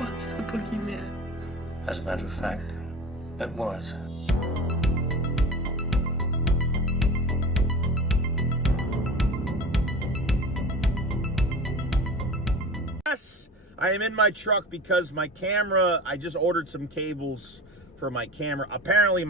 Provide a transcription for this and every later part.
was the boogeyman. As a matter of fact, it was. Yes, I am in my truck because my camera, I just ordered some cables for my camera. Apparently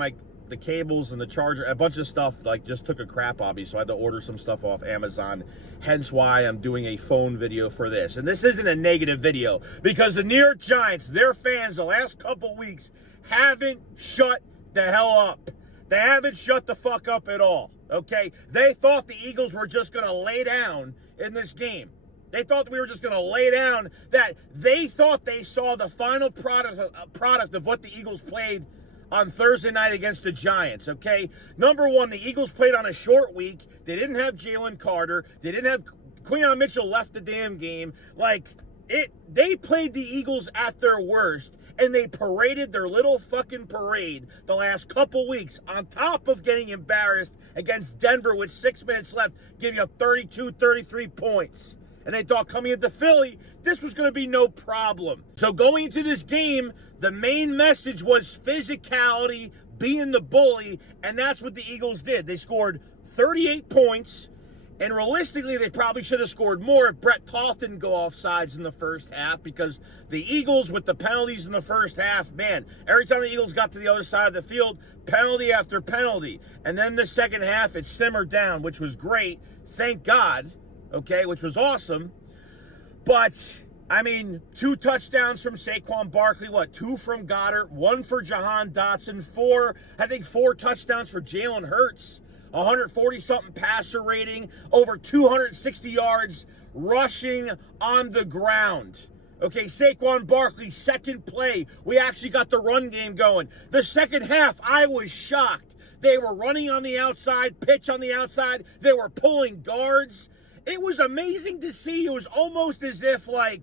the cables and the charger, a bunch of stuff like just took a crap on me, so I had to order some stuff off Amazon. Hence why I'm doing a phone video for this. And this isn't a negative video because the New York Giants, their fans the last couple weeks haven't shut the hell up. They haven't shut the fuck up at all, okay? They thought the Eagles were just going to lay down in this game. They thought that we were just going to lay down, that they thought they saw the final product of what the Eagles played on Thursday night against the Giants, okay? Number one, the Eagles played on a short week. They didn't have Jalen Carter. They didn't have Quinyon Mitchell left the damn game. They played the Eagles at their worst, and they paraded their little fucking parade the last couple weeks on top of getting embarrassed against Denver with 6 minutes left, giving up 32, 33 points. And they thought coming into Philly, this was going to be no problem. So going into this game, the main message was physicality, being the bully, and that's what the Eagles did. They scored 38 points, and realistically, they probably should have scored more if Brett Toth didn't go off sides in the first half, because the Eagles, with the penalties in the first half, man, every time the Eagles got to the other side of the field, penalty after penalty. And then the second half, it simmered down, which was great. Thank God. Okay, which was awesome. But, I mean, 2 touchdowns from Saquon Barkley, 2 from Goddard, 1 for Jahan Dotson, 4 touchdowns for Jalen Hurts, 140-something passer rating, over 260 yards rushing on the ground. Okay, Saquon Barkley, second play, we actually got the run game going. The second half, I was shocked. They were running on the outside, pitch on the outside, they were pulling guards. It was amazing to see. It was almost as if I'm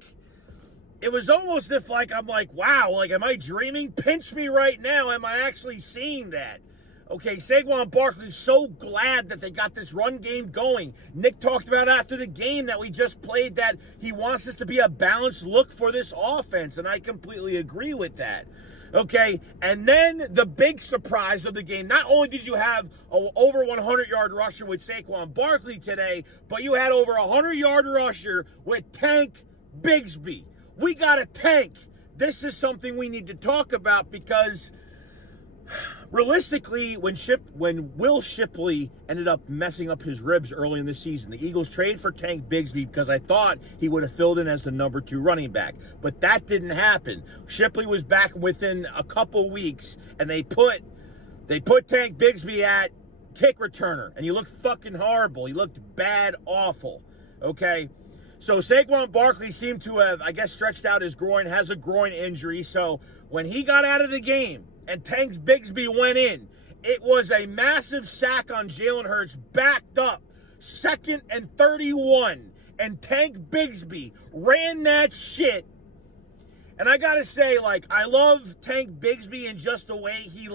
like, wow, like, am I dreaming? Pinch me right now. Am I actually seeing that? Okay, Saquon Barkley's so glad that they got this run game going. Nick talked about after the game that we just played that he wants this to be a balanced look for this offense, and I completely agree with that. Okay, and then the big surprise of the game, not only did you have an over 100-yard rusher with Saquon Barkley today, but you had over a 100-yard rusher with Tank Bigsby. We got a tank. This is something we need to talk about because realistically, when Will Shipley ended up messing up his ribs early in the season, the Eagles traded for Tank Bigsby because I thought he would have filled in as the number 2 running back. But that didn't happen. Shipley was back within a couple weeks, and they put Tank Bigsby at kick returner, and he looked fucking horrible. He looked bad, awful. Okay? So Saquon Barkley seemed to have, I guess, stretched out his groin, has a groin injury. So when he got out of the game and Tank Bigsby went in, it was a massive sack on Jalen Hurts, backed up, 2nd and 31, and Tank Bigsby ran that shit. And I gotta say, I love Tank Bigsby in just the way he,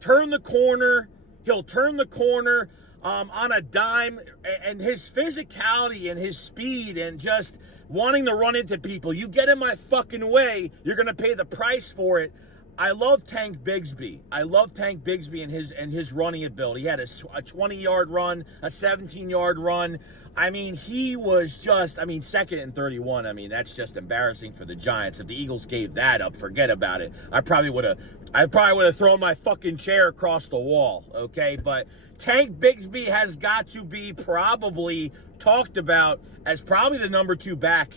turned the corner. He'll turn the corner on a dime, and his physicality and his speed and just wanting to run into people. You get in my fucking way, you're gonna pay the price for it. I love Tank Bigsby. I love Tank Bigsby and his running ability. He had a 20-yard run, a 17-yard run. I mean, he was just, 2nd and 31. I mean, that's just embarrassing for the Giants. If the Eagles gave that up, forget about it. I probably would have thrown my fucking chair across the wall, okay? But Tank Bigsby has got to be probably talked about as probably the number 2 back.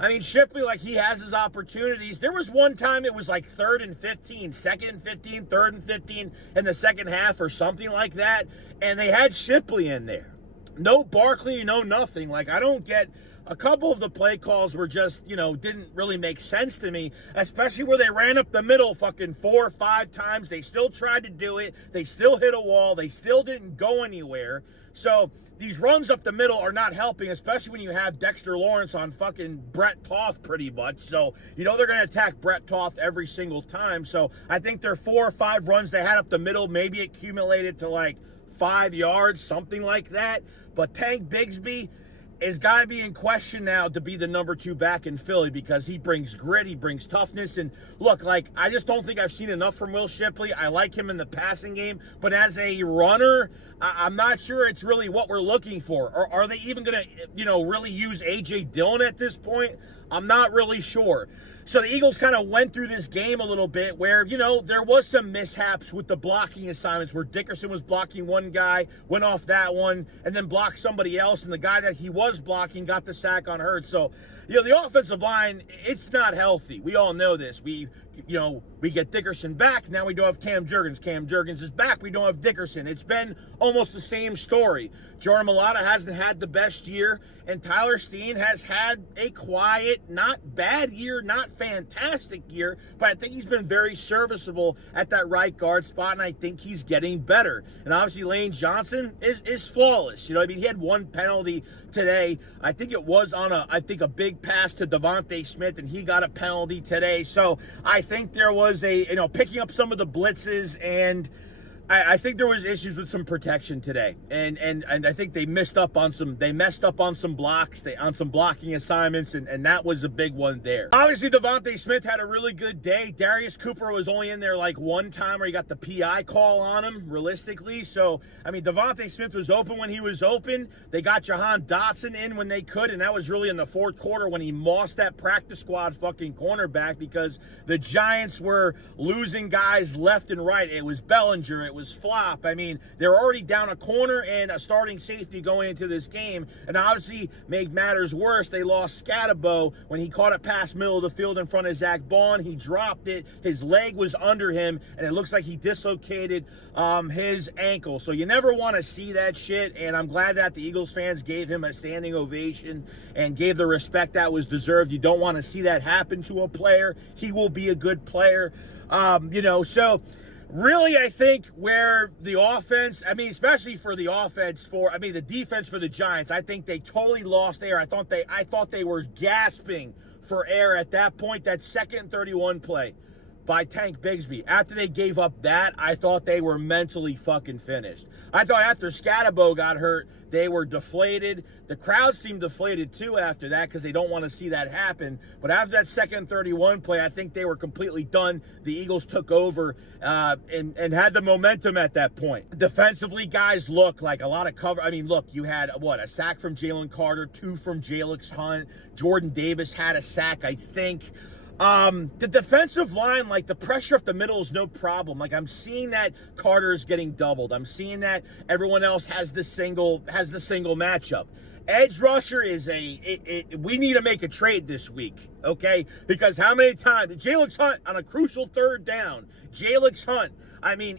I mean, Shipley, he has his opportunities. There was one time it was 3rd and 15, 2nd and 15, 3rd and 15 in the second half or something like that, and they had Shipley in there. No Barkley, no nothing. I don't get a couple of the play calls were just, didn't really make sense to me, especially where they ran up the middle fucking 4 or 5 times. They still tried to do it. They still hit a wall. They still didn't go anywhere. So these runs up the middle are not helping, especially when you have Dexter Lawrence on fucking Brett Toth pretty much. So, they're going to attack Brett Toth every single time. So I think their 4 or 5 runs they had up the middle maybe accumulated to 5 yards, something like that. But Tank Bigsby, is got to be in question now to be the number 2 back in Philly, because he brings grit, he brings toughness, and look, like, I just don't think I've seen enough from Will Shipley. I like him in the passing game, but as a runner, I'm not sure it's really what we're looking for. Or are they even going to, really use A.J. Dillon at this point? I'm not really sure. So the Eagles kind of went through this game a little bit where, there was some mishaps with the blocking assignments where Dickerson was blocking one guy, went off that one, and then blocked somebody else, and the guy that he was blocking got the sack on Hurts. So, the offensive line, it's not healthy. We all know this. We get Dickerson back. Now we don't have Cam Jurgens. Cam Jurgens is back. We don't have Dickerson. It's been almost the same story. Jordan Mailata hasn't had the best year, and Tyler Steen has had a quiet, not bad year, not fantastic year, but I think he's been very serviceable at that right guard spot, and I think he's getting better. And obviously Lane Johnson is flawless. He had one penalty today. I think it was on a big pass to Devontae Smith, and he got a penalty today. So I think there was picking up some of the blitzes, and I think there was issues with some protection today, and I think they messed up on some blocks, on some blocking assignments, and that was a big one there. Obviously, Devontae Smith had a really good day. Darius Cooper was only in there like one time where he got the PI call on him, realistically. So, Devontae Smith was open when he was open. They got Jahan Dotson in when they could, and that was really in the fourth quarter when he mossed that practice squad fucking cornerback because the Giants were losing guys left and right. It was Bellinger, it was Flop. They're already down a corner and a starting safety going into this game, and obviously, make matters worse, they lost Scatabo when he caught it past middle of the field in front of Zach Bond. He dropped it, his leg was under him, and it looks like he dislocated his ankle. So you never want to see that shit, and I'm glad that the Eagles fans gave him a standing ovation and gave the respect that was deserved. You don't want to see that happen to a player. He will be a good player. So really, I think where the offense, especially for the offense, the defense for the Giants, I think they totally lost air. I thought they were gasping for air at that point. That second 31 play by Tank Bigsby. After they gave up that, I thought they were mentally fucking finished. I thought after Scatabo got hurt, they were deflated. The crowd seemed deflated too after that because they don't want to see that happen. But after that second 31 play, I think they were completely done. The Eagles took over and had the momentum at that point. Defensively, guys, look like a lot of cover. Look, you had, a sack from Jalen Carter, 2 from Jalix Hunt. Jordan Davis had a sack, I think. The defensive line, the pressure up the middle is no problem. I'm seeing that Carter is getting doubled. I'm seeing that everyone else has the single matchup. Edge rusher is we need to make a trade this week, okay? Because how many times, Jalix Hunt on a crucial third down, Jalix Hunt,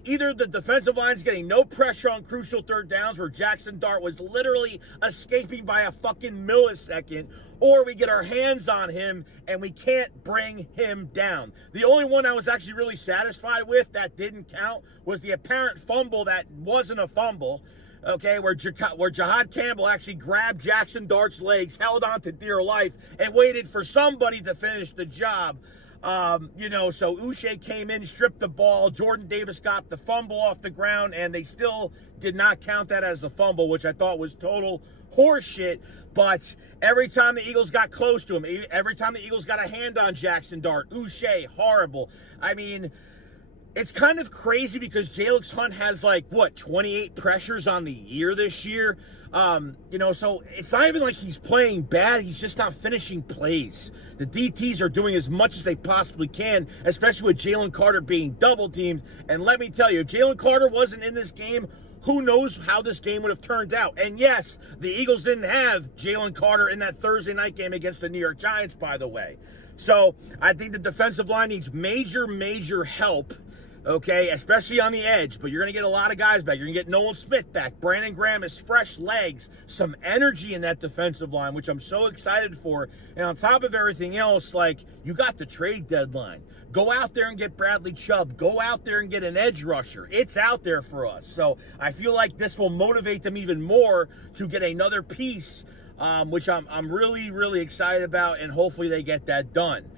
either the defensive line's getting no pressure on crucial third downs where Jackson Dart was literally escaping by a fucking millisecond, or we get our hands on him and we can't bring him down. The only one I was actually really satisfied with that didn't count was the apparent fumble that wasn't a fumble, okay, where Jahad Campbell actually grabbed Jackson Dart's legs, held on to dear life, and waited for somebody to finish the job. So Uche came in, stripped the ball. Jordan Davis got the fumble off the ground, and they still did not count that as a fumble, which I thought was total horseshit. But every time the Eagles got close to him, every time the Eagles got a hand on Jackson Dart, Uche, horrible. It's kind of crazy because Jalix Hunt has 28 pressures on the year this year. So it's not even like he's playing bad. He's just not finishing plays. The DTs are doing as much as they possibly can, especially with Jalen Carter being double teamed. And let me tell you, if Jalen Carter wasn't in this game, who knows how this game would have turned out. And yes, the Eagles didn't have Jalen Carter in that Thursday night game against the New York Giants, by the way. So I think the defensive line needs major help. Okay, especially on the edge, but you're going to get a lot of guys back. You're going to get Nolan Smith back. Brandon Graham has fresh legs, some energy in that defensive line, which I'm so excited for. And on top of everything else, you got the trade deadline. Go out there and get Bradley Chubb. Go out there and get an edge rusher. It's out there for us. So I feel like this will motivate them even more to get another piece, which I'm really excited about, and hopefully they get that done.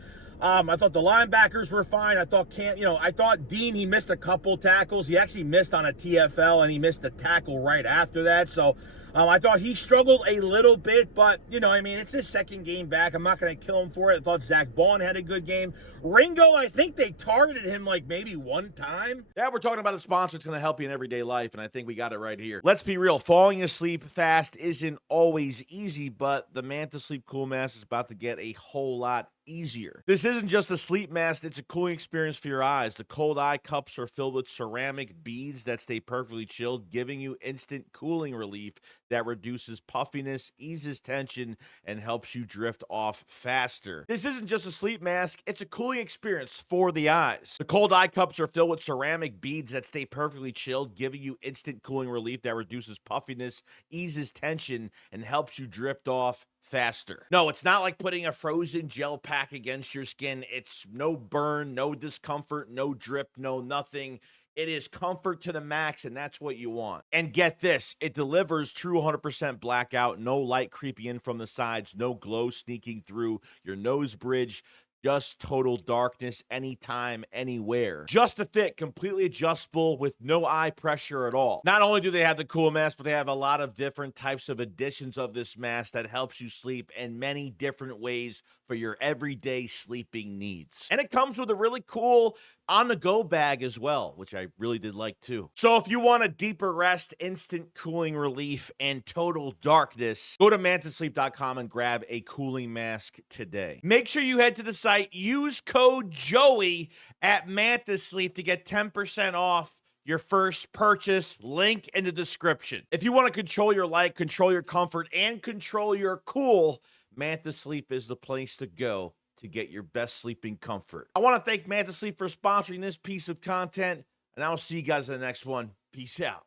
I thought the linebackers were fine. I thought Dean, he missed a couple tackles. He actually missed on a TFL, and he missed a tackle right after that. So I thought he struggled a little bit, but, you know, I mean, it's his second game back. I'm not going to kill him for it. I thought Zach Bond had a good game. Ringo, I think they targeted him like maybe one time. Yeah, we're talking about a sponsor that's going to help you in everyday life, and I think we got it right here. Let's be real. Falling asleep fast isn't always easy, but the Manta Sleep Cool Mask is about to get a whole lot easier. This isn't just a sleep mask, it's a cooling experience for your eyes. The cold eye cups are filled with ceramic beads that stay perfectly chilled, giving you instant cooling relief that reduces puffiness, eases tension, and helps you drift off faster. This isn't just a sleep mask, it's a cooling experience for the eyes. The cold eye cups are filled with ceramic beads that stay perfectly chilled, giving you instant cooling relief that reduces puffiness, eases tension, and helps you drift off faster. No, it's not like putting a frozen gel pack against your skin. It's no burn, no discomfort, no drip, no nothing. It is comfort to the max, and that's what you want. And get this, it delivers true 100% blackout, no light creeping in from the sides, no glow sneaking through your nose bridge. Just total darkness anytime, anywhere. Just a fit, completely adjustable with no eye pressure at all. Not only do they have the cool mask, but they have a lot of different types of editions of this mask that helps you sleep in many different ways for your everyday sleeping needs. And it comes with a really cool on-the-go bag as well, which I really did like too. So if you want a deeper rest, instant cooling relief, and total darkness, go to mantasleep.com and grab a cooling mask today. Make sure you head to the site, use code JOEY at Mantasleep to get 10% off your first purchase. Link in the description. If you want to control your light, control your comfort, and control your cool, Manta Sleep is the place to go to get your best sleeping comfort. I want to thank Manta Sleep for sponsoring this piece of content, and I'll see you guys in the next one. Peace out.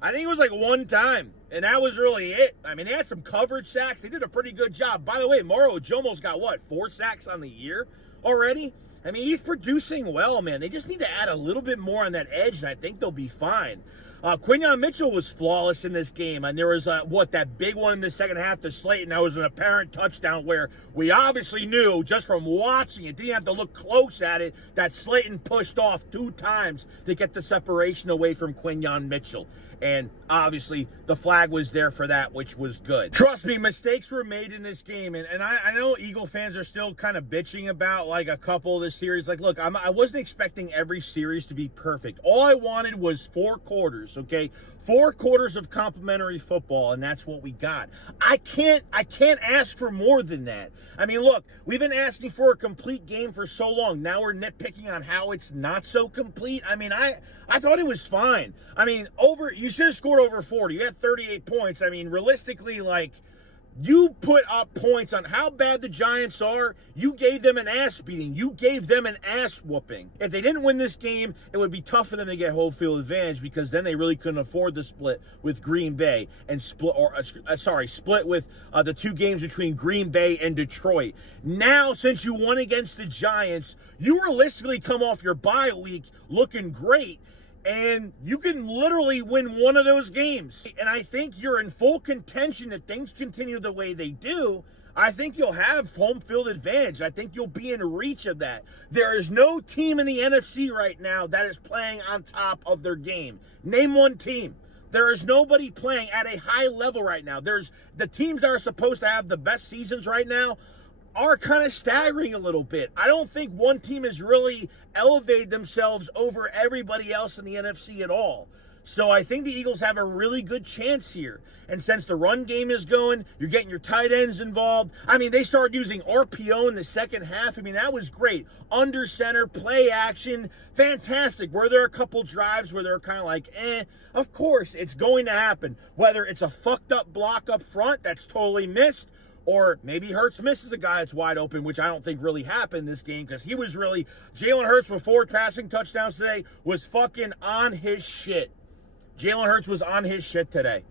I think it was like one time, and that was really it. I mean, they had some coverage sacks. They did a pretty good job. By the way, Mauro Jomo's got, what, 4 sacks on the year already? I mean, he's producing well, man. They just need to add a little bit more on that edge, and I think they'll be fine. Quinyon Mitchell was flawless in this game, and there was, that big one in the second half to Slayton. That was an apparent touchdown where we obviously knew, just from watching it, didn't have to look close at it, that Slayton pushed off 2 times to get the separation away from Quinyon Mitchell. And obviously, the flag was there for that, which was good. Trust me, mistakes were made in this game. And I know Eagle fans are still kind of bitching about, like, a couple of the series. Like, look, I wasn't expecting every series to be perfect. All I wanted was 4 quarters, okay? 4 quarters of complimentary football, and that's what we got. I can't ask for more than that. I mean, look, we've been asking for a complete game for so long. Now we're nitpicking on how it's not so complete. I mean, I thought it was fine. I mean, you should have scored over 40. You had 38 points. I mean, realistically, like, you put up points on how bad the Giants are. You gave them an ass beating. You gave them an ass whooping. If they didn't win this game, it would be tough for them to get home field advantage, because then they really couldn't afford the split with Green Bay and split with the 2 games between Green Bay and Detroit. Now, since you won against the Giants, you realistically come off your bye week looking great. And you can literally win one of those games. And I think you're in full contention if things continue the way they do. I think you'll have home field advantage. I think you'll be in reach of that. There is no team in the NFC right now that is playing on top of their game. Name one team. There is nobody playing at a high level right now. There's the teams that are supposed to have the best seasons right now are kind of staggering a little bit. I don't think one team has really elevated themselves over everybody else in the NFC at all. So I think the Eagles have a really good chance here. And since the run game is going, you're getting your tight ends involved. I mean, they started using RPO in the second half. I mean, that was great. Under center, play action, fantastic. Were there a couple drives where they're kind of like, Of course, it's going to happen. Whether it's a fucked up block up front that's totally missed, or maybe Hurts misses a guy that's wide open, which I don't think really happened this game, because he was really, Jalen Hurts with 4 passing touchdowns today was fucking on his shit. Jalen Hurts was on his shit today.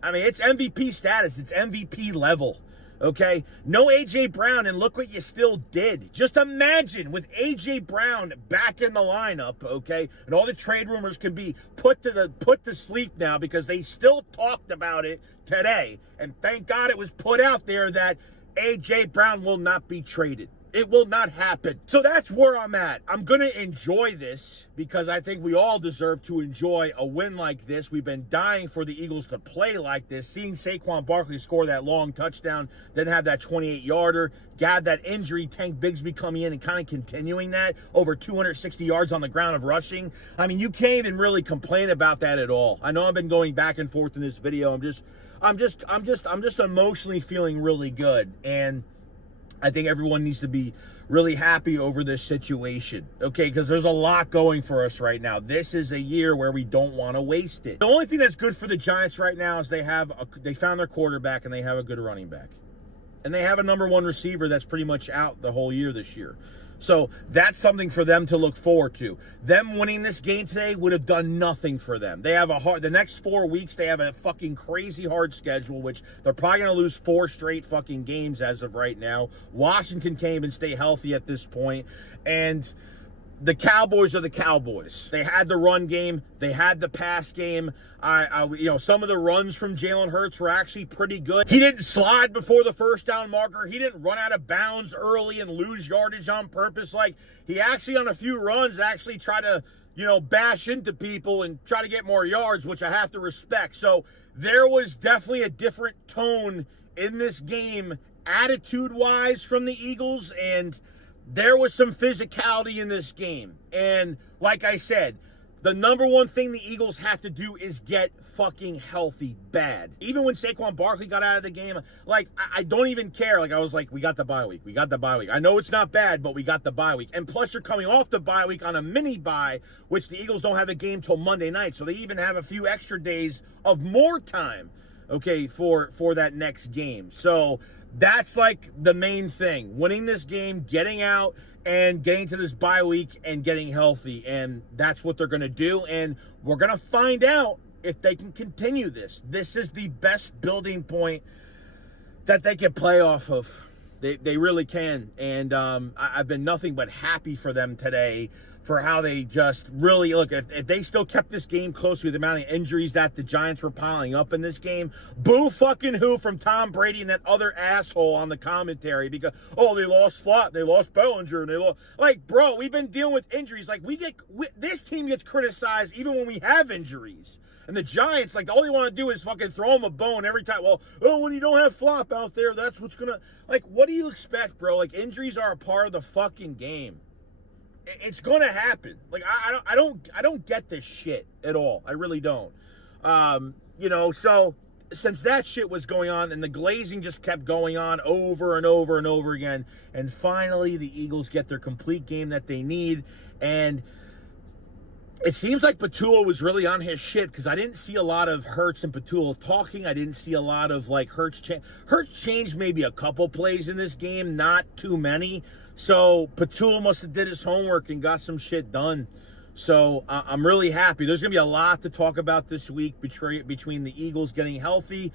I mean, it's MVP status. It's MVP level, okay? No A.J. Brown, and look what you still did. Just imagine with A.J. Brown back in the lineup, okay? And all the trade rumors can be put to sleep now, because they still talked about it today. And thank God it was put out there that A.J. Brown will not be traded. It will not happen. So that's where I'm at. I'm going to enjoy this because I think we all deserve to enjoy a win like this. We've been dying for the Eagles to play like this. Seeing Saquon Barkley score that long touchdown, then have that 28-yarder, got that injury, Tank Bigsby coming in and kind of continuing that, over 260 yards on the ground of rushing. I mean, you can't even really complain about that at all. I know I've been going back and forth in this video. I'm just emotionally feeling really good, and I think everyone needs to be really happy over this situation, okay? Because there's a lot going for us right now. This is a year where we don't want to waste it. The only thing that's good for the Giants right now is they found their quarterback and they have a good running back. And they have a number one receiver that's pretty much out the whole year this year. So that's something for them to look forward to. Them winning this game today would have done nothing for them. They have the next 4 weeks, they have a fucking crazy hard schedule, which they're probably going to lose 4 straight fucking games as of right now. Washington can't even stay healthy at this point. And the Cowboys are the Cowboys. They had the run game. They had the pass game. Some of the runs from Jalen Hurts were actually pretty good. He didn't slide before the first down marker. He didn't run out of bounds early and lose yardage on purpose. Like, he actually, on a few runs, actually tried to, bash into people and try to get more yards, which I have to respect. So there was definitely a different tone in this game, attitude-wise, from the Eagles, and there was some physicality in this game. And like I said, the number one thing the Eagles have to do is get fucking healthy bad. Even when Saquon Barkley got out of the game, like, I don't even care. Like, I was like, we got the bye week. We got the bye week. I know it's not bad, but we got the bye week. And plus, you're coming off the bye week on a mini bye, which the Eagles don't have a game till Monday night. So they even have a few extra days of more time, okay, for that next game. So that's like the main thing. Winning this game, getting out, and getting to this bye week and getting healthy. And that's what they're going to do. And we're going to find out if they can continue this. This is the best building point that they can play off of. They really can. And I've been nothing but happy for them today for how they just really, look, if they still kept this game close with the amount of injuries that the Giants were piling up in this game, boo fucking who from Tom Brady and that other asshole on the commentary, because, they lost Slot, they lost Bellinger, and they lost, like, bro, we've been dealing with injuries. Like, this team gets criticized even when we have injuries. And the Giants, like, all they want to do is fucking throw them a bone every time. Well, when you don't have Flop out there, that's what's going to, like, what do you expect, bro? Like, injuries are a part of the fucking game. It's going to happen. Like, I don't get this shit at all. I really don't. So since that shit was going on and the glazing just kept going on over and over and over again, and finally the Eagles get their complete game that they need, and it seems like Patua was really on his shit because I didn't see a lot of Hurts and Patua talking. I didn't see a lot of, like, Hurts changed maybe a couple plays in this game, not too many. So Patua must have did his homework and got some shit done. So I'm really happy. There's going to be a lot to talk about this week between the Eagles getting healthy,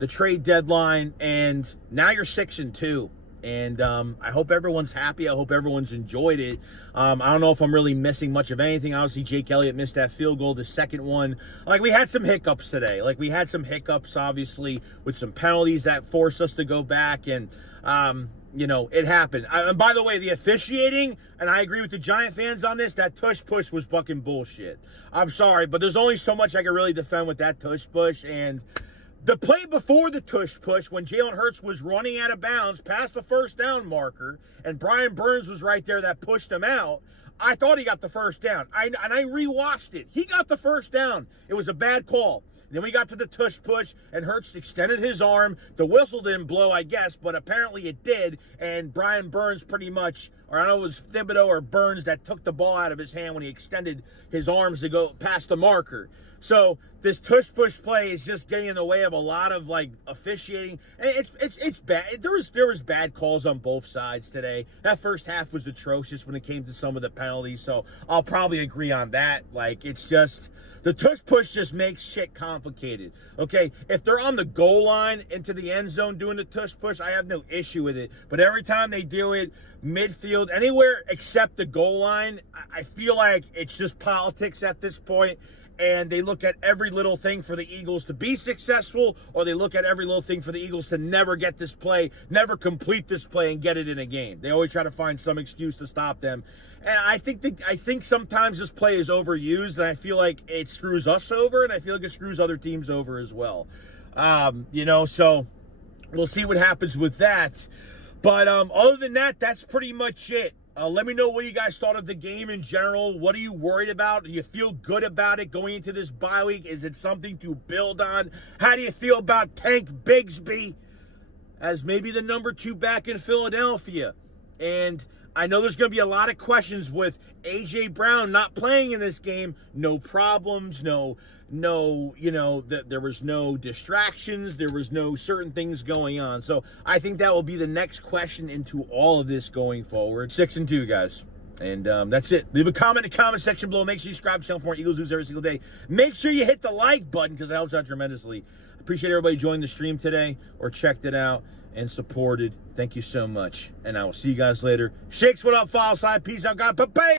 the trade deadline, and now you're 6-2. And I hope everyone's happy. I hope everyone's enjoyed it. I don't know if I'm really missing much of anything. Obviously, Jake Elliott missed that field goal, the second one. Like, we had some hiccups today. Like, we had some hiccups, obviously, with some penalties that forced us to go back. And, it happened. And by the way, the officiating, and I agree with the Giant fans on this, that tush push was fucking bullshit. I'm sorry, but there's only so much I can really defend with that tush push. And the play before the tush push, when Jalen Hurts was running out of bounds past the first down marker, and Brian Burns was right there that pushed him out, I thought he got the first down. I rewatched it. He got the first down. It was a bad call. Then we got to the tush push, and Hurts extended his arm. The whistle didn't blow, I guess, but apparently it did. And Brian Burns pretty much, or I don't know if it was Thibodeau or Burns that took the ball out of his hand when he extended his arms to go past the marker. So this tush push play is just getting in the way of a lot of, like, officiating. And it's bad. There was bad calls on both sides today. That first half was atrocious when it came to some of the penalties. So I'll probably agree on that. Like, it's just, the tush push just makes shit complicated. Okay, if they're on the goal line into the end zone doing the tush push, I have no issue with it. But every time they do it, midfield, anywhere except the goal line, I feel like it's just politics at this point. and they look at every little thing for the Eagles to be successful, or they look at every little thing for the Eagles to never get this play, never complete this play and get it in a game. They always try to find some excuse to stop them. And I think sometimes this play is overused, and I feel like it screws us over, and I feel like it screws other teams over as well. So we'll see what happens with that. But other than that, that's pretty much it. Let me know what you guys thought of the game in general. What are you worried about? Do you feel good about it going into this bye week? Is it something to build on? How do you feel about Tank Bigsby as maybe the number 2 back in Philadelphia? And I know there's going to be a lot of questions with A.J. Brown not playing in this game. No problems, there was no distractions. There was no certain things going on. So I think that will be the next question into all of this going forward. 6-2, guys. And that's it. Leave a comment in the comment section below. Make sure you subscribe to the channel for more Eagles news every single day. Make sure you hit the like button because it helps out tremendously. Appreciate everybody joining the stream today or checked it out and supported. Thank you so much. And I will see you guys later. Shakes, what up, file side. Peace out, God. Bye-bye.